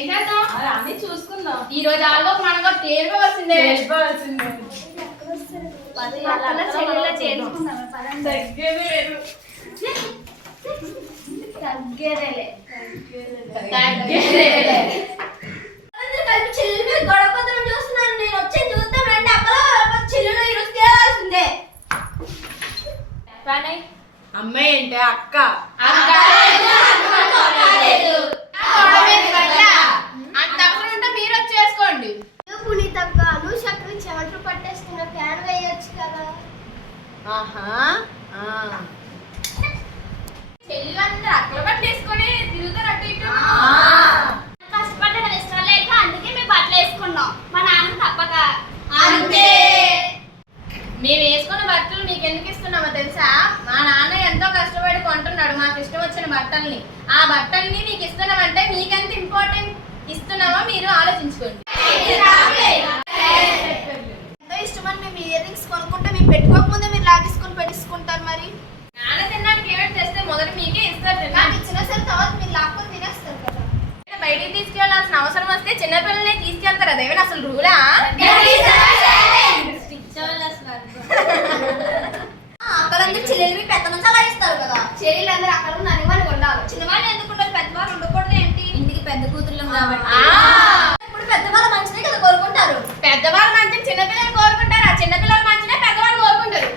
ఏం చేద్దాం అన్ని చూసుకుందాం. ఈ రోజు ఆల్గో మనకు తేలిపోవాల్సిందే. అమ్మాయి ఏంటి అక్క అంత అవసరం ఉంటే మీరు వచ్చి చేసుకోండి. చెమటలు పట్టేస్తున్న ఫ్యాన్ వేయొచ్చు కదా. చెల్లెలందరూ అక్కలు పట్టేసుకొని తిరుగుతారు అటు ఇటు. కష్టపడ్డ ఇష్టం లేక అందుకే మేము బట్టలు వేసుకున్నాం. మా నాన్న తప్పక అంతే. మేము వేసుకున్న బట్టలు మీకు ఎందుకు ఇస్తున్నామో తెలుసా? మా నాన్న ఎంతో కష్టపడి కొంటున్నాడు మాకు ఇష్టం వచ్చిన బట్టల్ని. ఆ బట్టల్ని మీకు ఇస్తున్నామంటే మీకెంత ఇంపార్టెంట్ ఇస్తున్నామో మీరు ఆలోచించుకోండి. ఎంతో ఇష్టమని మేము ఇయర్ రింగ్స్ కొనుక్కుంటే మేము పెట్టుకోకముందే మీరు లాగేసుకొని పెట్టించుకుంటారు. మరి నాన్న తినడానికి ఏమైనా తెస్తే మొదట మీకే ఇస్తారు. నాకు ఇచ్చిన సరే తర్వాత మీరు లాక్కొని తినేస్తారు కదా. బయటికి తీసుకెళ్లాల్సిన అవసరం వస్తే చిన్నపిల్లల్ని తీసుకెళ్తారు. అదేమైనా అసలు రూలా? అక్కలందరూ చెల్లెలు పెద్ద నుంచి అలా ఇస్తారు కదా. చెల్లెలు అందరూ అక్కడ ననిమని ఉండాలి. చిన్నవాళ్ళు ఎందుకు ఉండాలి? పెద్దవాళ్ళు ఉండకూడదు ఏంటి? ఇంటికి పెద్ద కూతుర్లు కాబట్టి ఇప్పుడు పెద్దవాళ్ళు మంచిదే కదా కోరుకుంటారు. పెద్దవాళ్ళు మంచిని చిన్నపిల్లలు కోరుకుంటారు. ఆ చిన్నపిల్లలు మంచినే పెద్దవాళ్ళు కోరుకుంటారు.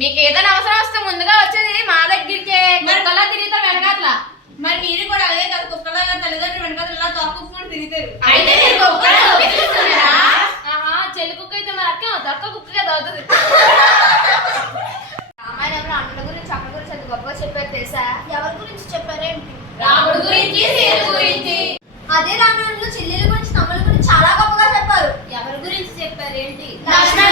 మీకు ఏదైనా అవసరం వస్తే ముందుగా వచ్చేది మా దగ్గరికే. కుక్కలా తిరుగుతారు వెనకాతల. మరి మీరు కూడా అదే కదా కుక్కలాగా తల్లిదండ్రులు వెనకాల ఇలా తోపుకొని తిరుగుతారు. అయితే మీరు కుక్కలా తోపిస్తున్నారా? చెల్లి కుక్క అయితే మరి అక్క అక్క కుక్కగా తోగుతుంది. రామాయణంలో అన్నల గురించి అక్కడ గురించి అంత గొప్పగా చెప్పారు తెలుసా? ఎవరి గురించి చెప్పారేంటి? రాముడి గురించి సీత గురించి. అదే రామాయణంలో చెల్లెల గురించి తమ్ముల గురించి చాలా గొప్పగా చెప్పారు. ఎవరి గురించి చెప్పారేంటి? లక్ష్మణ